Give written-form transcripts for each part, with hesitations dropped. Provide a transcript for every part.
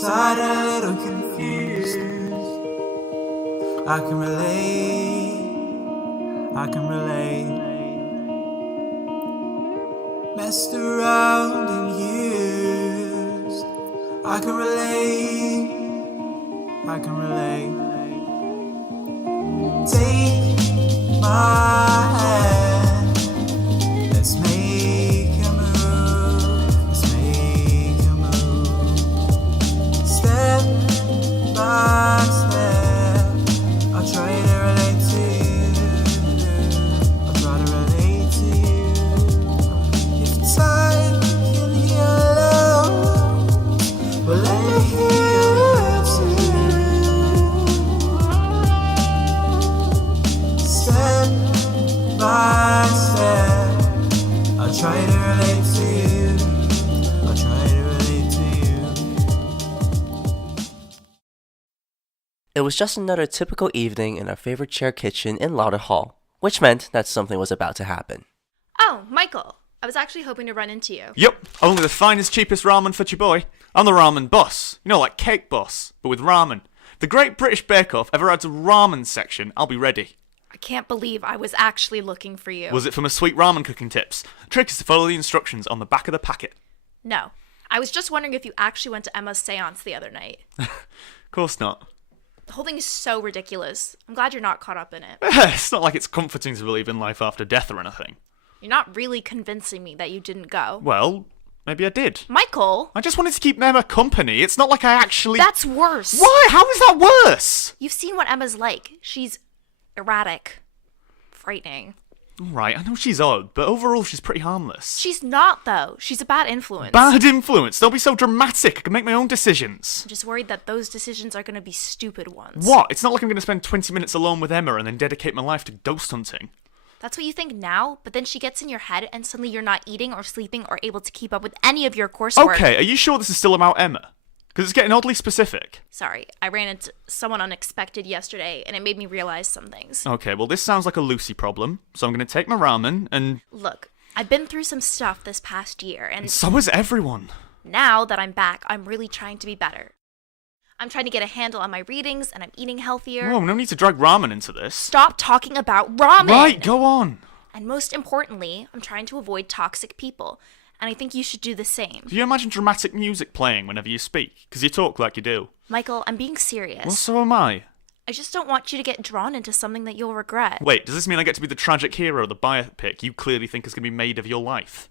tired or confused. I can relate. Messed around and used. I can relate. Take my hand. Let's make a move. Step by step, I'll try to relate to you. If time can heal, well, let me heal too. Step by step, I'll try to relate to you. It was just another typical evening in our favorite chair kitchen in Lauder Hall, which meant that something was about to happen. Oh, Michael, I was actually hoping to run into you. Yup, only the finest, cheapest ramen for your boy. I'm the ramen boss. You know, like Cake Boss, but with ramen. If the Great British Bake Off ever adds a ramen section, I'll be ready. I can't believe I was actually looking for you. Was it for my sweet ramen cooking tips? The trick is to follow the instructions on the back of the packet. No. I was just wondering if you actually went to Emma's seance the other night. Of course not. The whole thing is so ridiculous. I'm glad you're not caught up in it. It's not like it's comforting to believe in life after death or anything. You're not really convincing me that you didn't go. Well, maybe I did. Michael! I just wanted to keep Emma company. It's not like I actually... That's worse! Why? How is that worse? You've seen what Emma's like. She's erratic. Frightening. Right, I know she's odd, but overall she's pretty harmless. She's not, though. She's a bad influence. Bad influence? Don't be so dramatic. I can make my own decisions. I'm just worried that those decisions are going to be stupid ones. What? It's not like I'm going to spend 20 minutes alone with Emma and then dedicate my life to ghost hunting. That's what you think now, but then she gets in your head and suddenly you're not eating or sleeping or able to keep up with any of your coursework. Okay, are you sure this is still about Emma? Because it's getting oddly specific. Sorry, I ran into someone unexpected yesterday and it made me realize some things. Okay, well this sounds like a Lucy problem, so I'm going to take my ramen and... Look, I've been through some stuff this past year and So has everyone. now that I'm back, I'm really trying to be better. I'm trying to get a handle on my readings and I'm eating healthier. Whoa, no need to drag ramen into this. Stop talking about ramen! Right, go on. And most importantly, I'm trying to avoid toxic people. And I think you should do the same. Do you imagine dramatic music playing whenever you speak? Because you talk like you do. Michael, I'm being serious. Well, so am I. I just don't want you to get drawn into something that you'll regret. Wait, does this mean I get to be the tragic hero of the biopic you clearly think is going to be made of your life?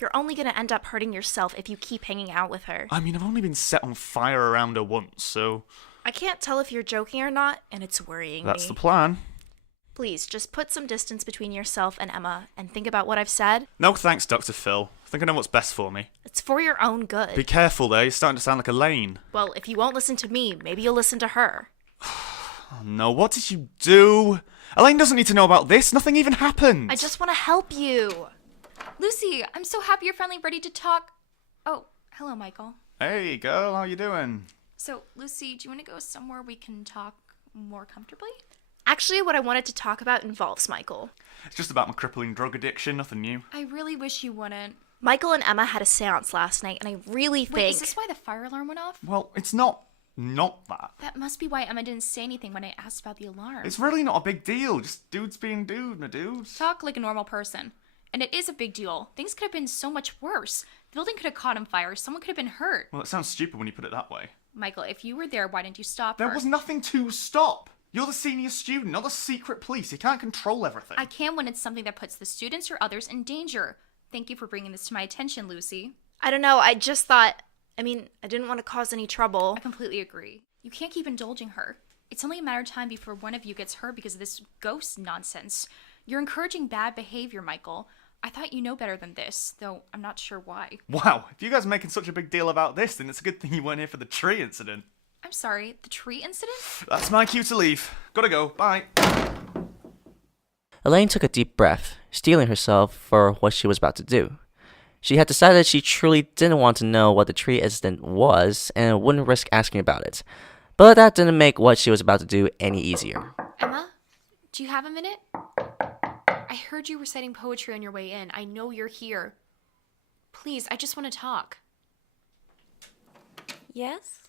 You're only going to end up hurting yourself if you keep hanging out with her. I mean, I've only been set on fire around her once, so... I can't tell if you're joking or not, and it's worrying That's me. the plan. Please, just put some distance between yourself and Emma, and think about what I've said. No thanks, Dr. Phil. I think I know what's best for me. It's for your own good. Be careful there, you're starting to sound like Elaine. Well, if you won't listen to me, maybe you'll listen to her. Oh no, what did you do? Elaine doesn't need to know about this, nothing even happened. I just want to help you. Lucy, I'm so happy you're finally ready to talk. Oh, hello, Michael. Hey girl, how you doing? So, Lucy, do you want to go somewhere we can talk more comfortably? Actually, what I wanted to talk about involves Michael. It's just about my crippling drug addiction, nothing new. I really wish you wouldn't. Michael and Emma had a seance last night, and I really think... Wait, is this why the fire alarm went off? Well, it's not that. That must be why Emma didn't say anything when I asked about the alarm. It's really not a big deal, just dudes being my dudes. Talk like a normal person. And it is a big deal. Things could have been so much worse. The building could have caught on fire. Someone could have been hurt. Well, it sounds stupid when you put it that way. Michael, if you were there, why didn't you stop There her? was nothing to stop. You're the senior student, not the secret police. You can't control everything. I can when it's something that puts the students or others in danger. Thank you for bringing this to my attention, Lucy. I don't know, I just thought... I didn't want to cause any trouble. I completely agree. You can't keep indulging her. It's only a matter of time before one of you gets hurt because of this ghost nonsense. You're encouraging bad behavior, Michael. I thought you know better than this, though I'm not sure why. Wow, if you guys are making such a big deal about this, then it's a good thing you weren't here for the tree incident. I'm sorry, the tree incident? That's my cue to leave. Gotta go, bye. Elaine took a deep breath, steeling herself for what she was about to do. She had decided she truly didn't want to know what the tree incident was and wouldn't risk asking about it. But that didn't make what she was about to do any easier. Emma, do you have a minute? I heard you reciting poetry on your way in. I know you're here. Please, I just want to talk. Yes?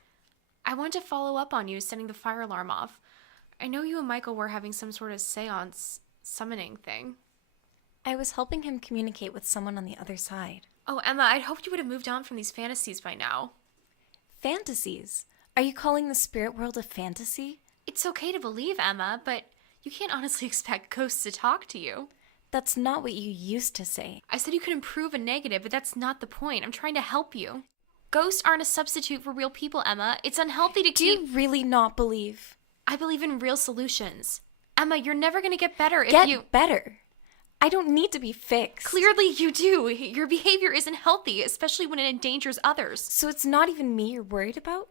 I wanted to follow up on you setting the fire alarm off. I know you and Michael were having some sort of seance summoning thing. I was helping him communicate with someone on the other side. Oh, Emma, I'd hoped you would have moved on from these fantasies by now. Fantasies? Are you calling the spirit world a fantasy? It's okay to believe, Emma, but you can't honestly expect ghosts to talk to you. That's not what you used to say. I said you could improve a negative, but that's not the point. I'm trying to help you. Ghosts aren't a substitute for real people, Emma. It's unhealthy to Do you really not believe? I believe in real solutions. Emma, you're never gonna get better if Get you... better. I don't need to be fixed. Clearly you do. Your behavior isn't healthy, especially when it endangers others. So it's not even me you're worried about?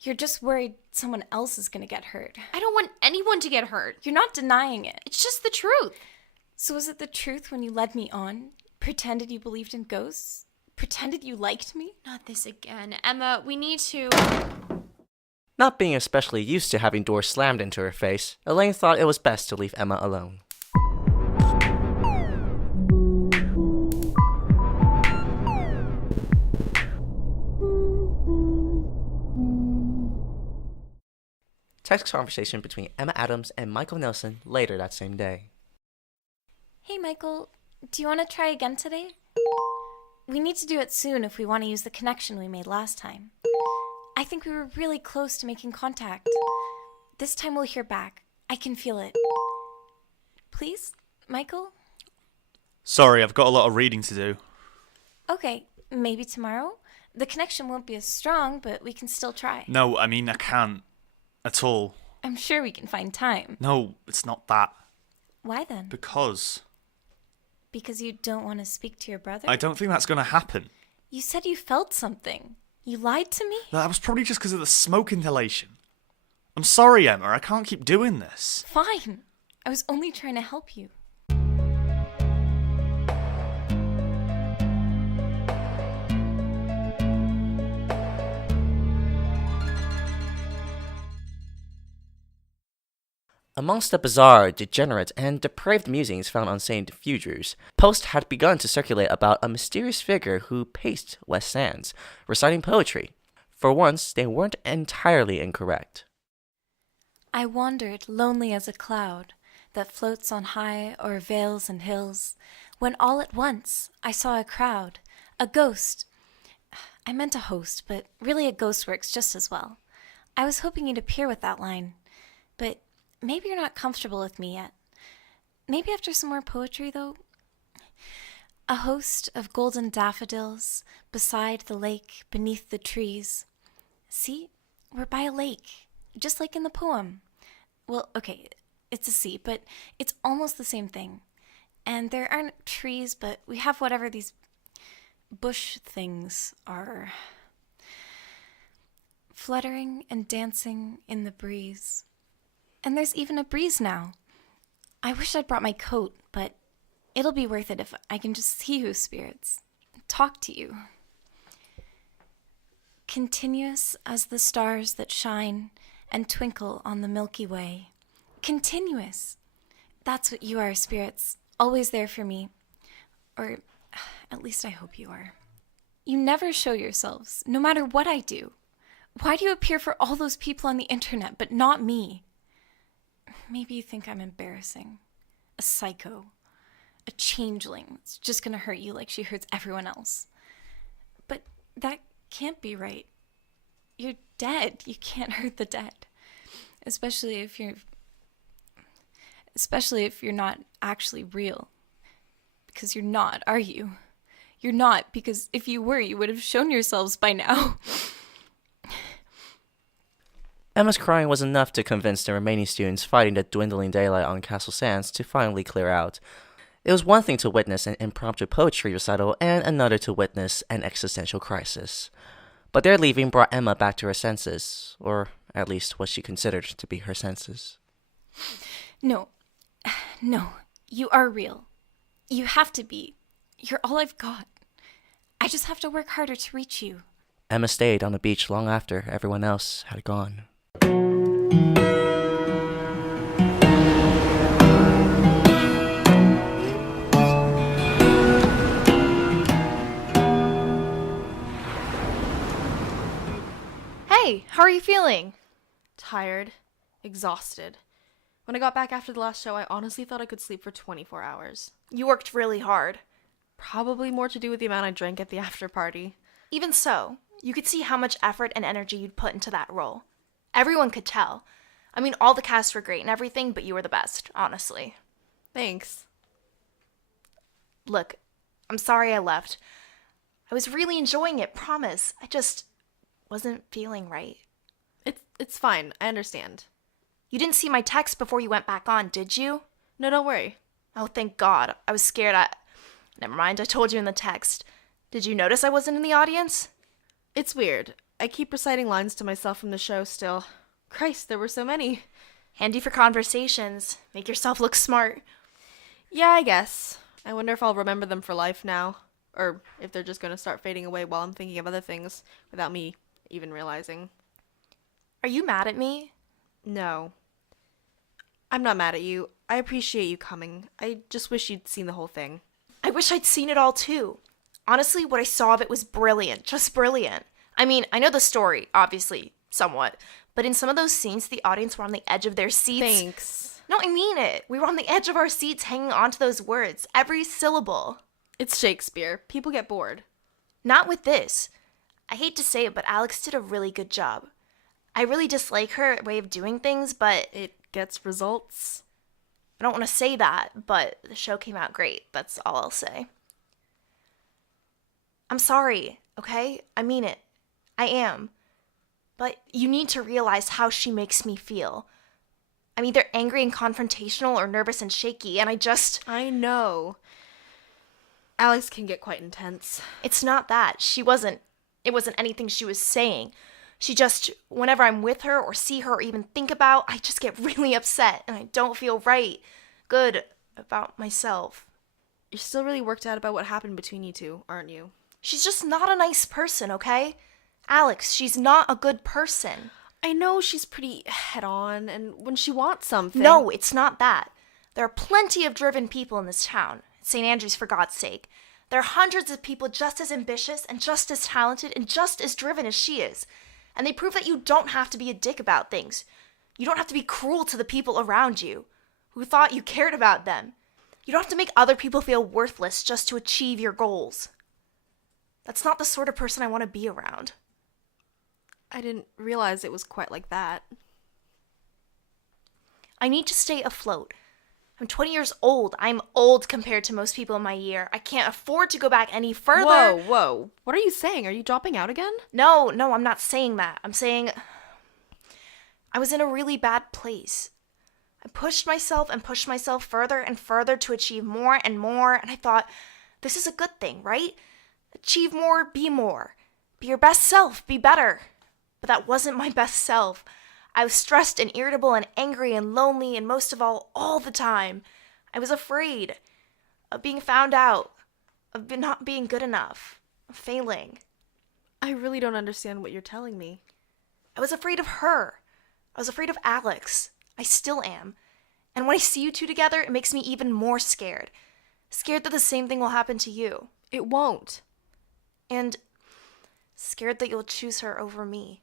You're just worried someone else is gonna get hurt. I don't want anyone to get hurt. You're not denying it. It's just the truth. So is it the truth when you led me on? Pretended you believed in ghosts? Pretended you liked me? Not this again. Emma, we need to... Not being especially used to having doors slammed into her face, Elaine thought it was best to leave Emma alone. Text conversation between Emma Adams and Michael Nelson later that same day. Hey Michael, do you want to try again today? We need to do it soon if we want to use the connection we made last time. I think we were really close to making contact. This time we'll hear back. I can feel it. Please, Michael? Sorry, I've got a lot of reading to do. Okay, maybe tomorrow? The connection won't be as strong, but we can still try. No, I mean, I can't. At all. I'm sure we can find time. No, it's not that. Why then? Because Because you don't want to speak to your brother? I don't think that's going to happen. You said you felt something. You lied to me? That was probably just because of the smoke inhalation. I'm sorry, Emma, I can't keep doing this. Fine. I was only trying to help you. Amongst the bizarre, degenerate, and depraved musings found on St. Phudra's, posts had begun to circulate about a mysterious figure who paced West Sands, reciting poetry. For once, they weren't entirely incorrect. I wandered lonely as a cloud that floats on high o'er vales and hills, when all at once I saw a crowd, a ghost. I meant a host, but really a ghost works just as well. I was hoping you'd appear with that line, but maybe you're not comfortable with me yet. Maybe after some more poetry, though. A host of golden daffodils beside the lake, beneath the trees. See, we're by a lake, just like in the poem. Well, okay, it's a sea, but it's almost the same thing. And there aren't trees, but we have whatever these bush things are. Fluttering and dancing in the breeze. And there's even a breeze now. I wish I'd brought my coat, but it'll be worth it if I can just see you, spirits. Talk to you. Continuous as the stars that shine and twinkle on the Milky Way. Continuous. That's what you are, spirits. Always there for me. Or at least I hope you are. You never show yourselves, no matter what I do. Why do you appear for all those people on the internet, but not me? Maybe you think I'm embarrassing. A psycho. A changeling. It's just gonna hurt you like she hurts everyone else. But that can't be right. You're dead. You can't hurt the dead. Especially if you're not actually real. Because you're not, are you? You're not, because if you were, you would have shown yourselves by now. Emma's crying was enough to convince the remaining students fighting the dwindling daylight on Castle Sands to finally clear out. It was one thing to witness an impromptu poetry recital and another to witness an existential crisis. But their leaving brought Emma back to her senses, or at least what she considered to be her senses. No, you are real. You have to be. You're all I've got. I just have to work harder to reach you. Emma stayed on the beach long after everyone else had gone. Hey, how are you feeling? Tired. Exhausted. When I got back after the last show, I honestly thought I could sleep for 24 hours. You worked really hard. Probably more to do with the amount I drank at the after party. Even so, you could see how much effort and energy you'd put into that role. Everyone could tell. I mean, all the cast were great and everything, but you were the best, honestly. Thanks. Look, I'm sorry I left. I was really enjoying it, promise. I just wasn't feeling right. It's fine. I understand. You didn't see my text before you went back on, did you? No, don't worry. Oh, thank God. I was scared. Never mind, I told you in the text. Did you notice I wasn't in the audience? It's weird. I keep reciting lines to myself from the show still. Christ, there were so many. Handy for conversations. Make yourself look smart. Yeah, I guess. I wonder if I'll remember them for life now. Or if they're just going to start fading away while I'm thinking of other things without me even realizing. Are you mad at me? No. I'm not mad at you. I appreciate you coming. I just wish you'd seen the whole thing. I wish I'd seen it all too. Honestly, what I saw of it was brilliant. Just brilliant. I mean, I know the story, obviously, somewhat. But in some of those scenes, the audience were on the edge of their seats. Thanks. No, I mean it. We were on the edge of our seats hanging on to those words. Every syllable. It's Shakespeare. People get bored. Not with this. I hate to say it, but Alex did a really good job. I really dislike her way of doing things, but It gets results. I don't want to say that, but the show came out great. That's all I'll say. I'm sorry, okay? I mean it. I am. But you need to realize how she makes me feel. I'm either angry and confrontational or nervous and shaky, and I know. Alex can get quite intense. It's not that. It wasn't anything she was saying. She just, whenever I'm with her or see her or even think about, I just get really upset and I don't feel good about myself. You're still really worked out about what happened between you two, aren't you? She's just not a nice person, okay? Alex, she's not a good person. I know she's pretty head-on, and when she wants something... No, it's not that. There are plenty of driven people in this town. St. Andrews, for God's sake. There are hundreds of people just as ambitious and just as talented and just as driven as she is. And they prove that you don't have to be a dick about things. You don't have to be cruel to the people around you who thought you cared about them. You don't have to make other people feel worthless just to achieve your goals. That's not the sort of person I want to be around. I didn't realize it was quite like that. I need to stay afloat. I'm 20 years old. I'm old compared to most people in my year. I can't afford to go back any further. Whoa. What are you saying? Are you dropping out again? No, I'm not saying that. I'm saying I was in a really bad place. I pushed myself further and further to achieve more, and I thought, this is a good thing, right? Achieve more. Be your best self, be better. But that wasn't my best self. I was stressed and irritable and angry and lonely, and most of all the time. I was afraid of being found out, of not being good enough, of failing. I really don't understand what you're telling me. I was afraid of her. I was afraid of Alex. I still am. And when I see you two together, it makes me even more scared. Scared that the same thing will happen to you. It won't. And scared that you'll choose her over me.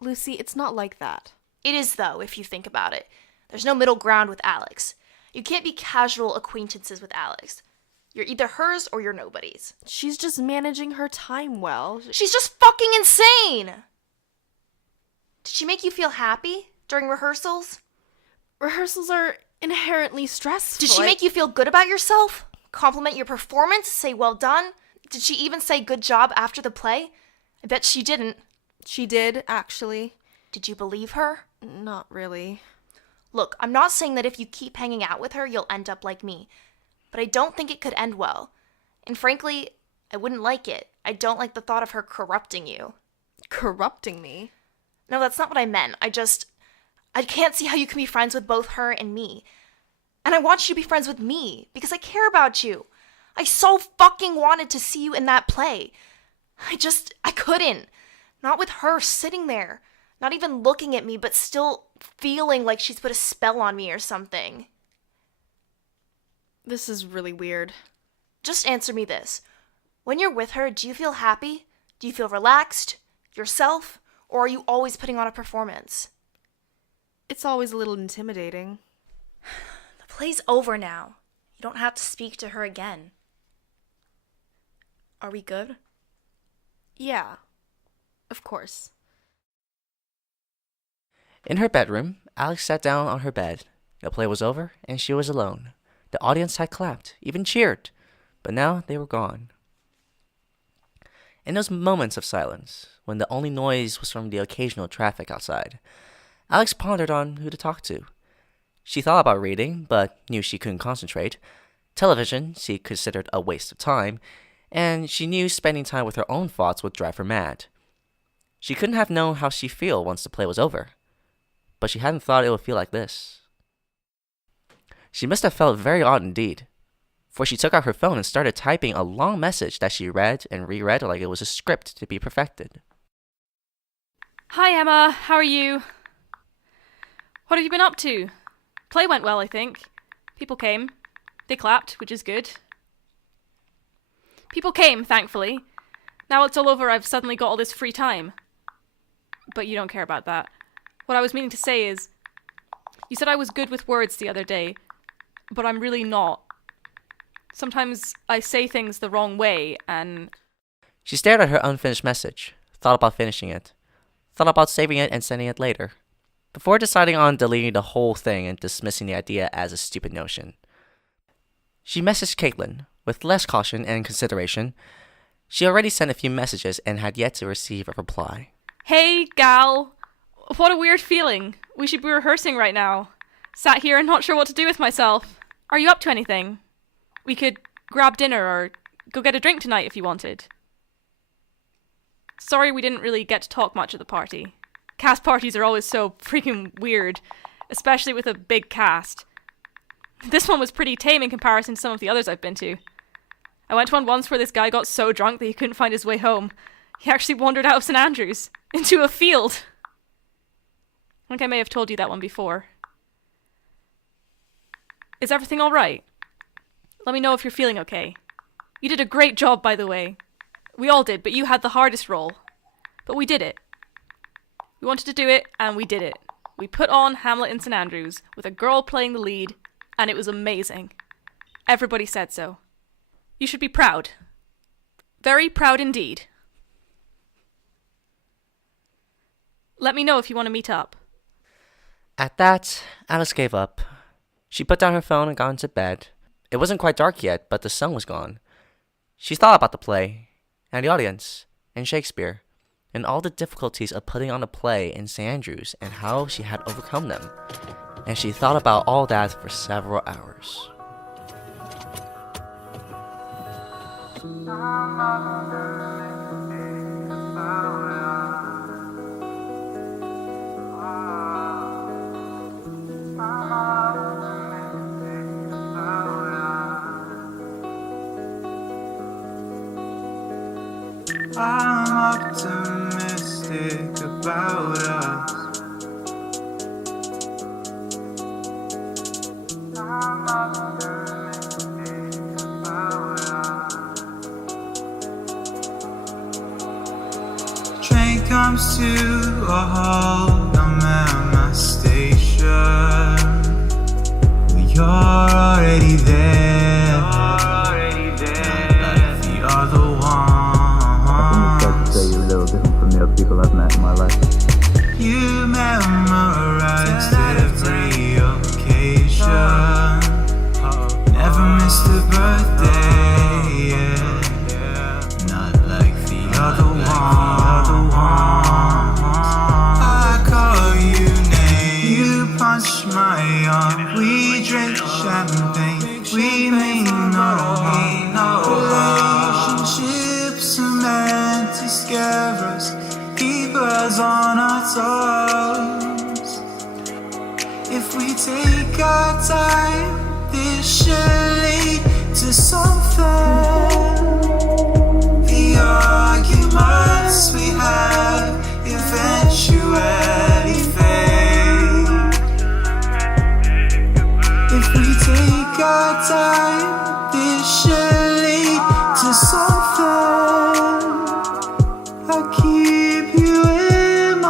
Lucy, it's not like that. It is, though, if you think about it. There's no middle ground with Alex. You can't be casual acquaintances with Alex. You're either hers or you're nobody's. She's just managing her time well. She's just fucking insane! Did she make you feel happy during rehearsals? Rehearsals are inherently stressful. Did she make you feel good about yourself? Compliment your performance? Say well done? Did she even say good job after the play? I bet she didn't. She did, actually. Did you believe her? Not really. Look, I'm not saying that if you keep hanging out with her, you'll end up like me. But I don't think it could end well. And frankly, I wouldn't like it. I don't like the thought of her corrupting you. Corrupting me? No, that's not what I meant. I can't see how you can be friends with both her and me. And I want you to be friends with me, because I care about you. I so fucking wanted to see you in that play. I couldn't. Not with her sitting there. Not even looking at me, but still feeling like she's put a spell on me or something. This is really weird. Just answer me this. When you're with her, do you feel happy? Do you feel relaxed? Yourself? Or are you always putting on a performance? It's always a little intimidating. The play's over now. You don't have to speak to her again. Are we good? Yeah, of course. In her bedroom, Alex sat down on her bed. The play was over, and she was alone. The audience had clapped, even cheered, but now they were gone. In those moments of silence, when the only noise was from the occasional traffic outside, Alex pondered on who to talk to. She thought about reading, but knew she couldn't concentrate. Television she considered a waste of time, and she knew spending time with her own thoughts would drive her mad. She couldn't have known how she'd feel once the play was over, but she hadn't thought it would feel like this. She must have felt very odd indeed, for she took out her phone and started typing a long message that she read and reread like it was a script to be perfected. Hi, Emma. How are you? What have you been up to? Play went well, I think. People came. They clapped, which is good. People came, thankfully. Now it's all over, I've suddenly got all this free time. But you don't care about that. What I was meaning to say is, you said I was good with words the other day, but I'm really not. Sometimes I say things the wrong way, and... She stared at her unfinished message, thought about finishing it, thought about saving it and sending it later, before deciding on deleting the whole thing and dismissing the idea as a stupid notion. She messaged Caitlin, with less caution and consideration. She already sent a few messages and had yet to receive a reply. Hey, gal. What a weird feeling. We should be rehearsing right now. Sat here and not sure what to do with myself. Are you up to anything? We could grab dinner or go get a drink tonight if you wanted. Sorry we didn't really get to talk much at the party. Cast parties are always so freaking weird, especially with a big cast. This one was pretty tame in comparison to some of the others I've been to. I went to one once where this guy got so drunk that he couldn't find his way home. He actually wandered out of St. Andrews, into a field. I think I may have told you that one before. Is everything alright? Let me know if you're feeling okay. You did a great job, by the way. We all did, but you had the hardest role. But we did it. We wanted to do it, and we did it. We put on Hamlet in St. Andrews, with a girl playing the lead, and it was amazing. Everybody said so. You should be proud. Very proud indeed. Let me know if you want to meet up. At that, Alice gave up. She put down her phone and got into bed. It wasn't quite dark yet, but the sun was gone. She thought about the play, and the audience, and Shakespeare, and all the difficulties of putting on a play in St. Andrews and how she had overcome them. And she thought about all that for several hours. I'm optimistic about us. I'm optimistic about us. Train comes to a halt, I'm at my station. You're already there, like the other one. Say you're a little different from the other people I've met in my life. You memorized every occasion. Never missed a birthday, yeah. Not like the other one. I call you names. You punch my arm. We drink champagne. We make no relationships cement to scare us, keep us on our toes. If we take our time, this should lead to something. The arguments we have eventually fade. If we take our time, this should lead to something. I keep you in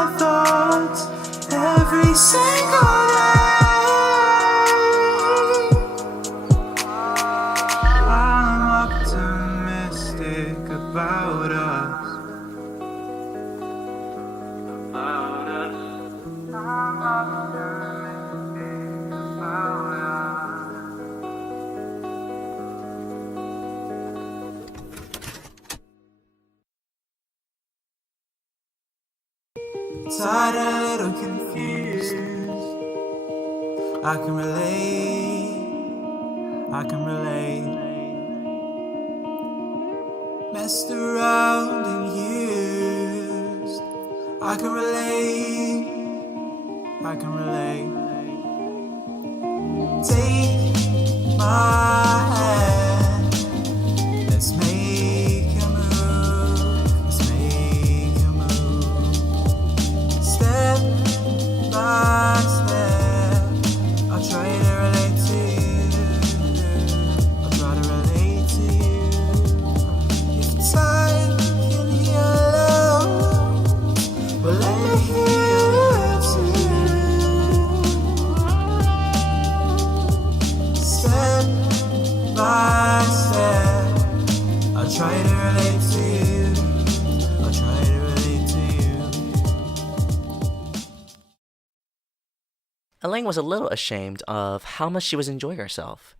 single day. I'm optimistic about us. I'm optimistic about us. Tired and a little confused. I can relate, I can relate. Messed around and used. I can relate, I can relate. Take my hand, let's make a move, let's make a move. Step by step, I'll try to relate to you. I'll try to relate to you. If time can heal love, well, let me heal it too. Step by step, I'll try to relate to you. I'll try to relate to you. Elaine was a little ashamed of how much she was enjoying herself.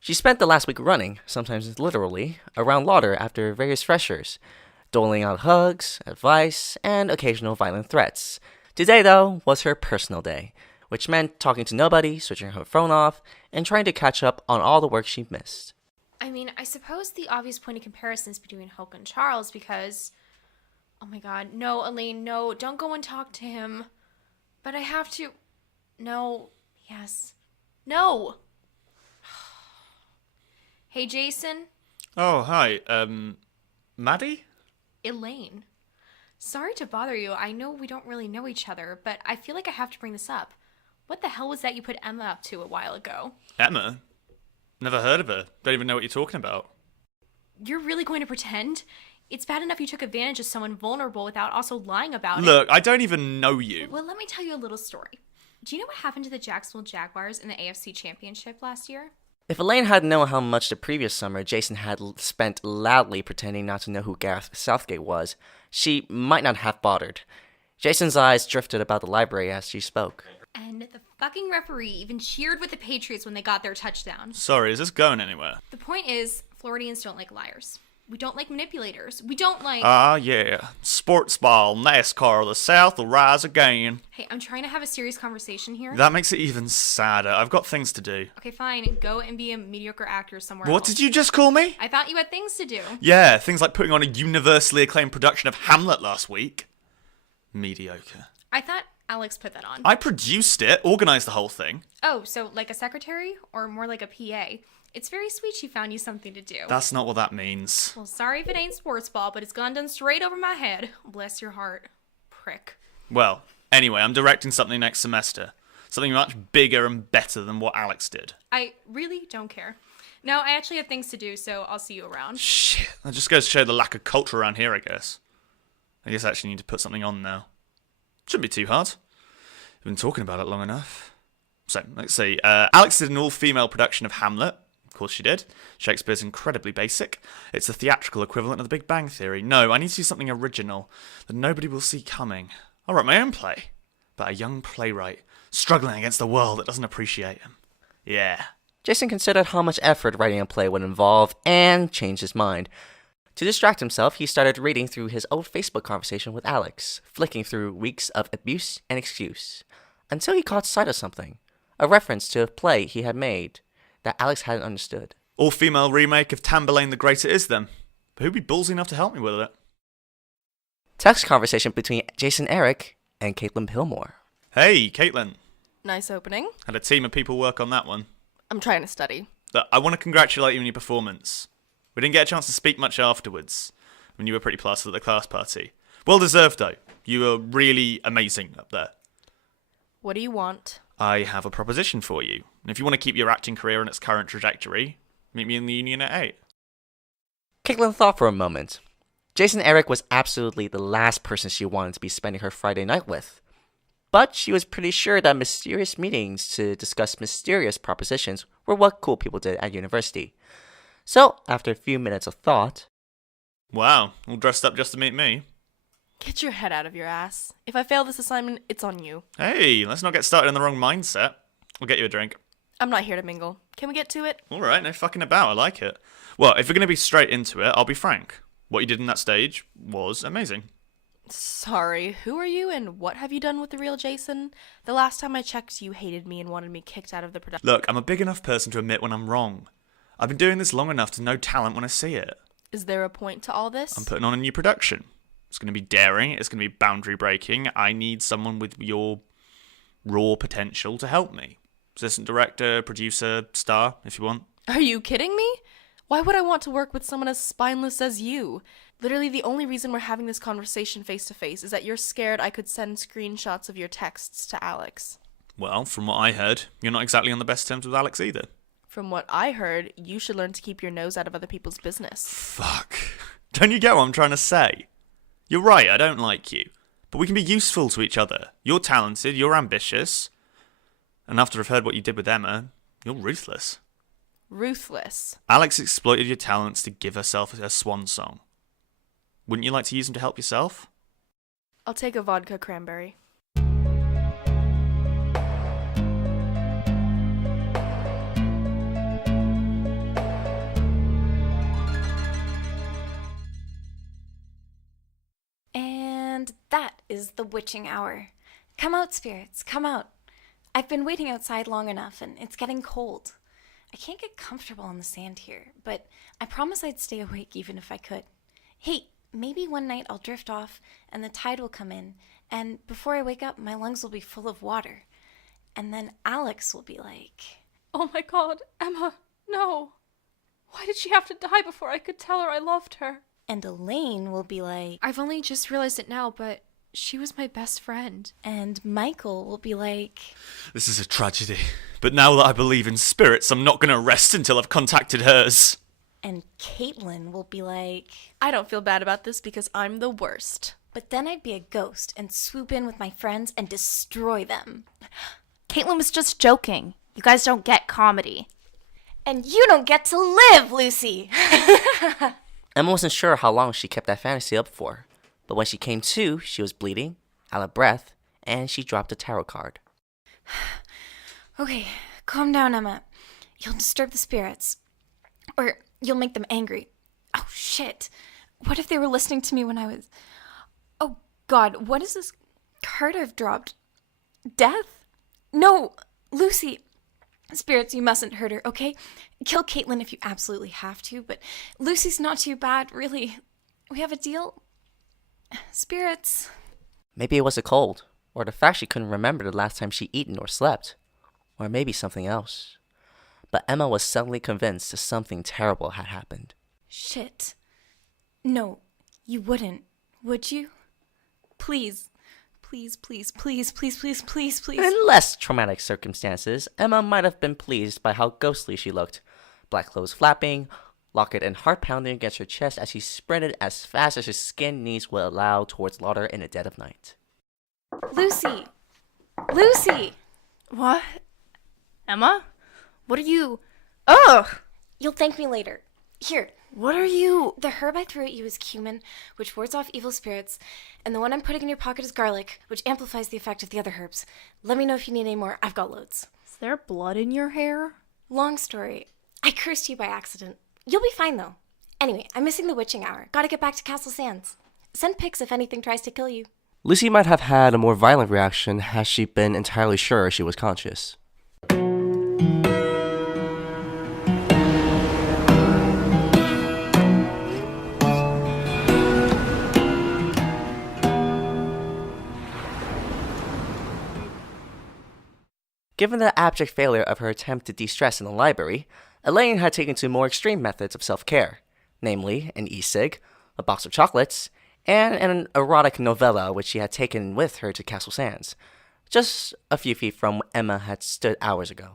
She spent the last week running, sometimes literally, around Lauder after various freshers, doling out hugs, advice, and occasional violent threats. Today, though, was her personal day, which meant talking to nobody, switching her phone off, and trying to catch up on all the work she missed. I mean, I suppose the obvious point of comparison is between Hulk and Charles because... Oh my god, no, Elaine, no, don't go and talk to him. But I have to... No, yes, no! Hey, Jason? Oh, hi. Maddie? Elaine. Sorry to bother you, I know we don't really know each other, but I feel like I have to bring this up. What the hell was that you put Emma up to a while ago? Emma? Never heard of her. Don't even know what you're talking about. You're really going to pretend? It's bad enough you took advantage of someone vulnerable without also lying about it. Look, I don't even know you. Well, let me tell you a little story. Do you know what happened to the Jacksonville Jaguars in the AFC Championship last year? If Elaine had known how much the previous summer Jason had spent loudly pretending not to know who Gareth Southgate was, she might not have bothered. Jason's eyes drifted about the library as she spoke. And the fucking referee even cheered with the Patriots when they got their touchdown. Sorry, is this going anywhere? The point is, Floridians don't like liars. We don't like manipulators. We don't like... Yeah. Sports ball, NASCAR, the South will rise again. Hey, I'm trying to have a serious conversation here. That makes it even sadder. I've got things to do. Okay, fine. Go and be a mediocre actor somewhere What else. did you just call me? I thought you had things to do. Yeah, things like putting on a universally acclaimed production of Hamlet last week. Mediocre. I thought Alex put that on. I produced it, organized the whole thing. Oh, so like a secretary? Or more like a PA? It's very sweet she found you something to do. That's not what that means. Well, sorry if it ain't sports ball, but it's gone done straight over my head. Bless your heart. Prick. Well, anyway, I'm directing something next semester. Something much bigger and better than what Alex did. I really don't care. No, I actually have things to do, so I'll see you around. Shit, that just goes to show the lack of culture around here, I guess. I guess I actually need to put something on now. Shouldn't be too hard. I've been talking about it long enough. So, let's see. Alex did an all-female production of Hamlet. Of course she did. Shakespeare's incredibly basic. It's the theatrical equivalent of The Big Bang Theory. No, I need to do something original that nobody will see coming. I'll write my own play. About a young playwright struggling against a world that doesn't appreciate him. Yeah. Jason considered how much effort writing a play would involve and changed his mind. To distract himself, he started reading through his old Facebook conversation with Alex, flicking through weeks of abuse and excuse, until he caught sight of something, a reference to a play he had made that Alex hadn't understood. All-female remake of Tamburlaine the Great It Is, then. But who'd be ballsy enough to help me with it? Text conversation between Jason Eric and Caitlin Pillmore. Hey, Caitlin. Nice opening. Had a team of people work on that one. I'm trying to study. Look, I want to congratulate you on your performance. We didn't get a chance to speak much afterwards, when you were pretty plastered at the class party. Well deserved, though. You were really amazing up there. What do you want? I have a proposition for you. And if you want to keep your acting career on its current trajectory, meet me in the Union at 8. Caitlin thought for a moment. Jason Eric was absolutely the last person she wanted to be spending her Friday night with. but she was pretty sure that mysterious meetings to discuss mysterious propositions were what cool people did at university. So, after a few minutes of thought, Wow, all dressed up just to meet me. Get your head out of your ass. If I fail this assignment, it's on you. Hey, let's not get started in the wrong mindset. I'll get you a drink. I'm not here to mingle. Can we get to it? Alright, no fucking about, I like it. Well, if we're going to be straight into it, I'll be frank. What you did in that stage was amazing. Sorry, who are you and what have you done with the real Jason? The last time I checked, you hated me and wanted me kicked out of the production. Look, I'm a big enough person to admit when I'm wrong. I've been doing this long enough to know talent when I see it. Is there a point to all this? I'm putting on a new production. It's going to be daring, it's going to be boundary breaking. I need someone with your raw potential to help me. Assistant director, producer, star, if you want. Are you kidding me? Why would I want to work with someone as spineless as you? Literally, the only reason we're having this conversation face to face is that you're scared I could send screenshots of your texts to Alex. Well, from what I heard, you're not exactly on the best terms with Alex either. From what I heard, you should learn to keep your nose out of other people's business. Fuck. Don't you get what I'm trying to say? You're right, I don't like you. But we can be useful to each other. You're talented, you're ambitious. And after I've heard what you did with Emma, you're ruthless. Ruthless. Alex exploited your talents to give herself a swan song. Wouldn't you like to use them to help yourself? I'll take a vodka cranberry. And that is the witching hour. Come out, spirits, come out. I've been waiting outside long enough, and it's getting cold. I can't get comfortable on the sand here, but I promise I'd stay awake even if I could. Hey, maybe one night I'll drift off, and the tide will come in, and before I wake up, my lungs will be full of water. And then Alex will be like, Oh my god, Emma, no. Why did she have to die before I could tell her I loved her? and Elaine will be like, I've only just realized it now, but she was my best friend. and Michael will be like, This is a tragedy. But now that I believe in spirits, I'm not going to rest until I've contacted hers. and Caitlin will be like, I don't feel bad about this because I'm the worst. but then I'd be a ghost and swoop in with my friends and destroy them. Caitlin was just joking. You guys don't get comedy. And you don't get to live, Lucy! Emma wasn't sure how long she kept that fantasy up for, but when she came to, she was bleeding, out of breath, and she dropped a tarot card. Okay, calm down, Emma. You'll disturb the spirits. Or you'll make them angry. Oh, shit. What if they were listening to me when I was... Oh, God, what is this card I've dropped? Death? No, Lucy. Spirits, you mustn't hurt her, okay? Kill Caitlin if you absolutely have to, but Lucy's not too bad, really. We have a deal? Spirits. Maybe it was a cold, or the fact she couldn't remember the last time she eaten or slept, or maybe something else. But Emma was suddenly convinced that something terrible had happened. Shit. No, you wouldn't, would you? Please. Please, please, please, please, please, please, please. In less traumatic circumstances, Emma might have been pleased by how ghostly she looked. Black clothes flapping, locket and heart pounding against her chest as she sprinted as fast as her skin knees would allow towards Lauder in the dead of night. Lucy! Lucy! What? Emma? What are you... Ugh! You'll thank me later. Here. What are you... The herb I threw at you is cumin, which wards off evil spirits, and the one I'm putting in your pocket is garlic, which amplifies the effect of the other herbs. Let me know if you need any more. I've got loads. Is there blood in your hair? Long story. I cursed you by accident. You'll be fine, though. Anyway, I'm missing the witching hour. Gotta get back to Castle Sands. Send pics if anything tries to kill you. Lucy might have had a more violent reaction had she been entirely sure she was conscious. Given the abject failure of her attempt to de-stress in the library, Elaine had taken to more extreme methods of self-care, namely an e-cig, a box of chocolates, and an erotic novella which she had taken with her to Castle Sands, just a few feet from where Emma had stood hours ago.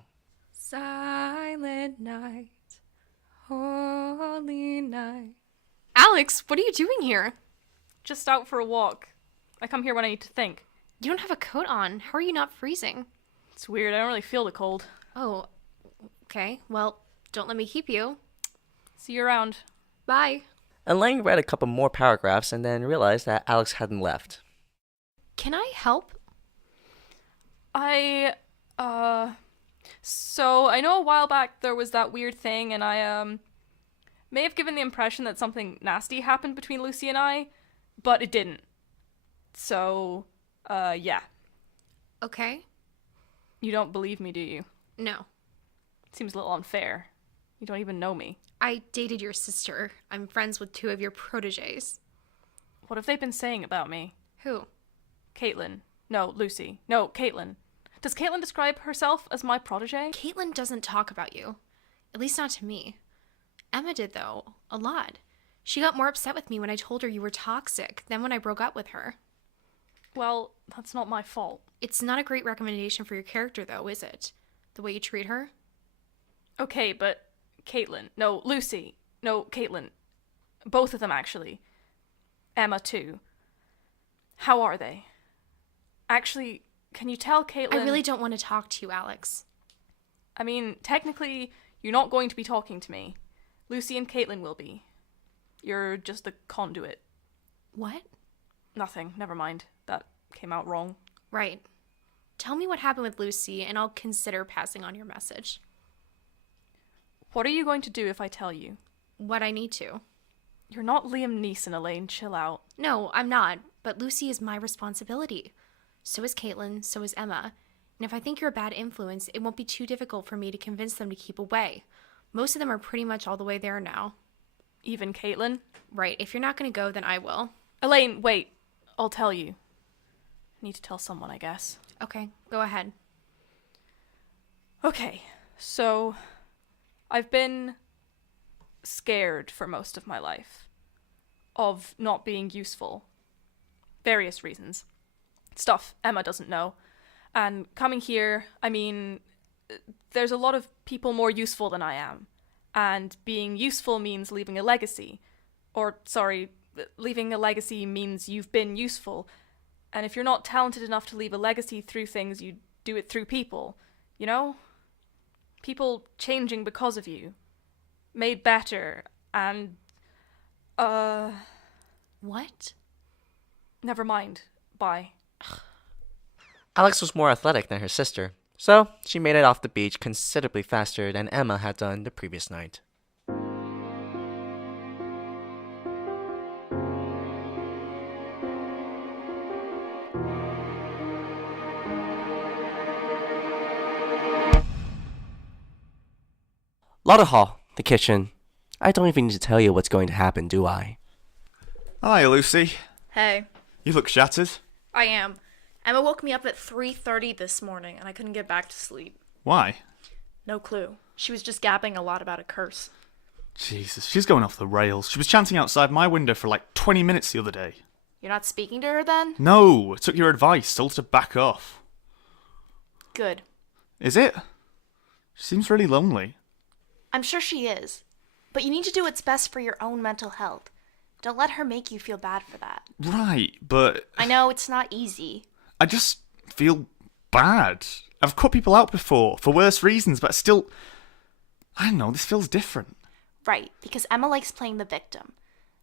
Silent night, holy night. Alex, what are you doing here? Just out for a walk. I come here when I need to think. You don't have a coat on. How are you not freezing? It's weird. I don't really feel the cold. Oh, okay. Well, don't let me keep you. See you around. Bye. Elaine read a couple more paragraphs and then realized that Alex hadn't left. Can I help? So I know a while back there was that weird thing, and I, may have given the impression that something nasty happened between Lucy and I, but it didn't. So, yeah. Okay. You don't believe me, do you? No. Seems a little unfair. You don't even know me. I dated your sister. I'm friends with 2 of your proteges. What have they been saying about me? Who? Caitlin. No, Lucy. No, Caitlin. Does Caitlin describe herself as my protege? Caitlin doesn't talk about you. At least not to me. Emma did, though. A lot. She got more upset with me when I told her you were toxic than when I broke up with her. Well, that's not my fault. It's not a great recommendation for your character, though, is it? The way you treat her? Okay, but Caitlin. No, Lucy. No, Caitlin. Both of them, actually. Emma, too. How are they? Actually, can you tell Caitlin... I really don't want to talk to you, Alex. I mean, technically, you're not going to be talking to me. Lucy and Caitlin will be. You're just the conduit. What? Nothing. Never mind. That came out wrong. Right. Tell me what happened with Lucy, and I'll consider passing on your message. What are you going to do if I tell you? What I need to. You're not Liam Neeson, Elaine. Chill out. No, I'm not. But Lucy is my responsibility. So is Caitlin, so is Emma. And if I think you're a bad influence, it won't be too difficult for me to convince them to keep away. Most of them are pretty much all the way there now. Even Caitlin? Right. If you're not going to go, then I will. Elaine, wait. I'll tell you. I need to tell someone, I guess. Okay, go ahead. Okay, so I've been scared for most of my life of not being useful. Various reasons. Stuff Emma doesn't know. And coming here, I mean, there's a lot of people more useful than I am. And being useful means leaving a legacy. Or, sorry, leaving a legacy means you've been useful. And if you're not talented enough to leave a legacy through things, you do it through people. You know? People changing because of you. Made better. And, What? Never mind. Bye. Alex was more athletic than her sister, so she made it off the beach considerably faster than Emma had done the previous night. Lauder Hall, the kitchen. I don't even need to tell you what's going to happen, do I? Hi, Lucy. Hey, You look shattered. I am. Emma woke me up at 3:30 this morning and I couldn't get back to sleep. Why? No clue. She was just gabbing a lot about a curse. Jesus, she's going off the rails. She was chanting outside my window for like 20 minutes the other day. You're not speaking to her then? No, I took your advice, told her to back off. Good. Is it? She seems really lonely. I'm sure she is. But you need to do what's best for your own mental health. Don't let her make you feel bad for that. Right, but I know it's not easy. I just feel bad. I've cut people out before, for worse reasons, but still... I don't know, this feels different. Right, because Emma likes playing the victim.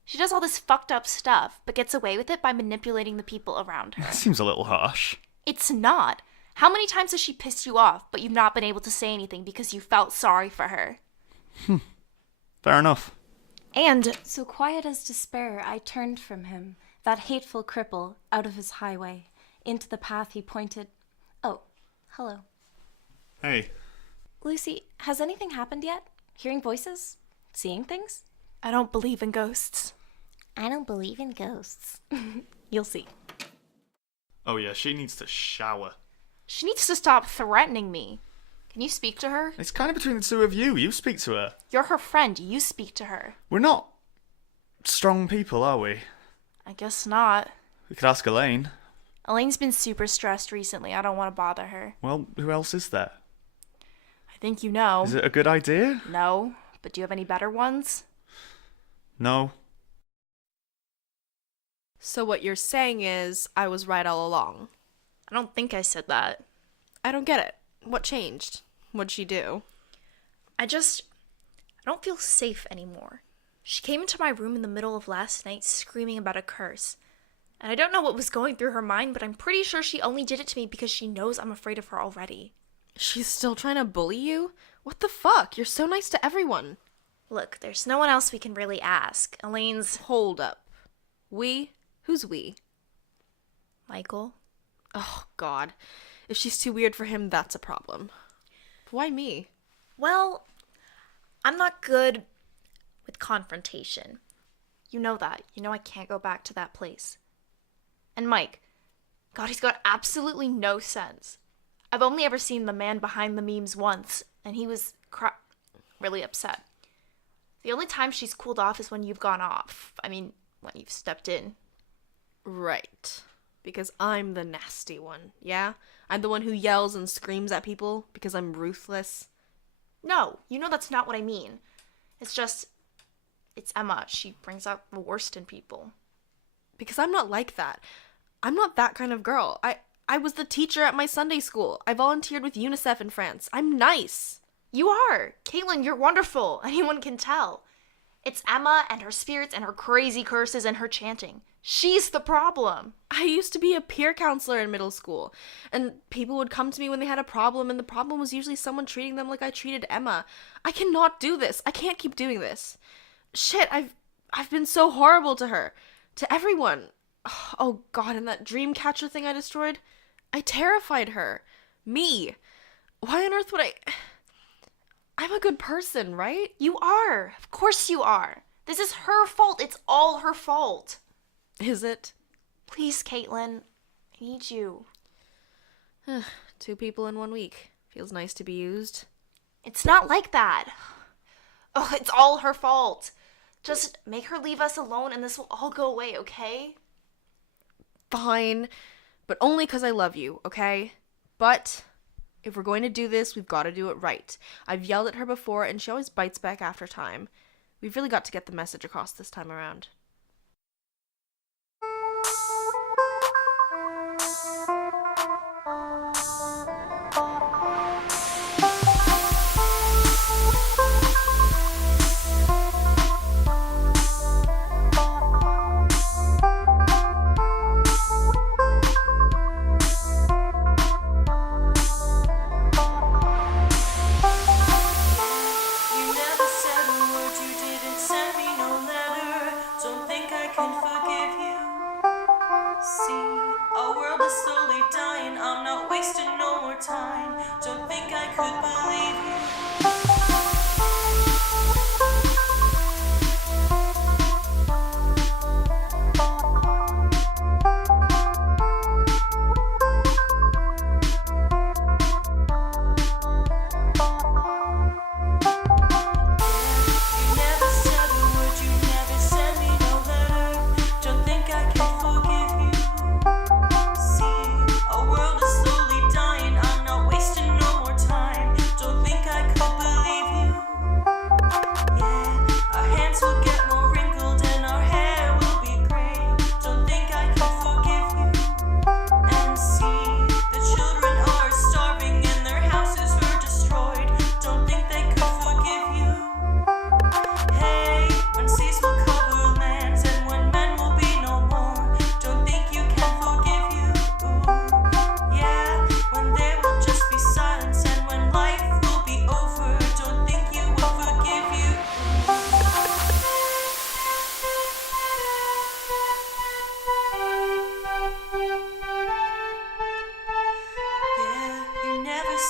She does all this fucked up stuff, but gets away with it by manipulating the people around her. That seems a little harsh. It's not. How many times has she pissed you off, but you've not been able to say anything because you felt sorry for her? Fair enough. And So quiet as despair, I turned from him, that hateful cripple, out of his highway, into the path he pointed. Oh, hello. Hey. Lucy, has anything happened yet? Hearing voices? Seeing things? I don't believe in ghosts. I don't believe in ghosts. You'll see. Oh yeah, she needs to shower. She needs to stop threatening me. Can you speak to her? It's kind of between the two of you. You speak to her. You're her friend. You speak to her. We're not strong people, are we? I guess not. We could ask Elaine. Elaine's been super stressed recently. I don't want to bother her. Well, who else is there? I think you know. Is it a good idea? No, but do you have any better ones? No. So what you're saying is I was right all along. I don't think I said that. I don't get it. What changed? What'd she do? I don't feel safe anymore. She came into my room in the middle of last night screaming about a curse. And I don't know what was going through her mind, but I'm pretty sure she only did it to me because she knows I'm afraid of her already. She's still trying to bully you? What the fuck? You're so nice to everyone. Look, there's no one else we can really ask. Elaine's... Hold up. We? Who's we? Michael. Oh, God. If she's too weird for him, that's a problem. Why me? Well, I'm not good with confrontation. You know that. You know I can't go back to that place. And Mike, God, he's got absolutely no sense. I've only ever seen the man behind the memes once, and he was really upset. The only time she's cooled off is when you've gone off. I mean, when you've stepped in. Right. Because I'm the nasty one, yeah? I'm the one who yells and screams at people because I'm ruthless. No, you know that's not what I mean. It's Emma. She brings out the worst in people. Because I'm not like that. I'm not that kind of girl. I was the teacher at my Sunday school. I volunteered with UNICEF in France. I'm nice. You are. Caitlin, you're wonderful. Anyone can tell. It's Emma and her spirits and her crazy curses and her chanting. She's the problem. I used to be a peer counselor in middle school, and people would come to me when they had a problem, and the problem was usually someone treating them like I treated Emma. I cannot do this. I can't keep doing this. Shit, I've been so horrible to her. To everyone. Oh, God, and that dream catcher thing I destroyed? I terrified her. Me. Why on earth would I... I'm a good person, right? You are. Of course you are. This is her fault. It's all her fault. Is it? Please, Caitlin. I need you. 2 people in 1 week. Feels nice to be used. It's not like that. Oh, it's all her fault. Just make her leave us alone and this will all go away, okay? Fine. But only because I love you, okay? But if we're going to do this, we've got to do it right. I've yelled at her before, and she always bites back after time. We've really got to get the message across this time around.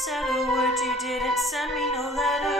Said a word, you didn't send me no letter.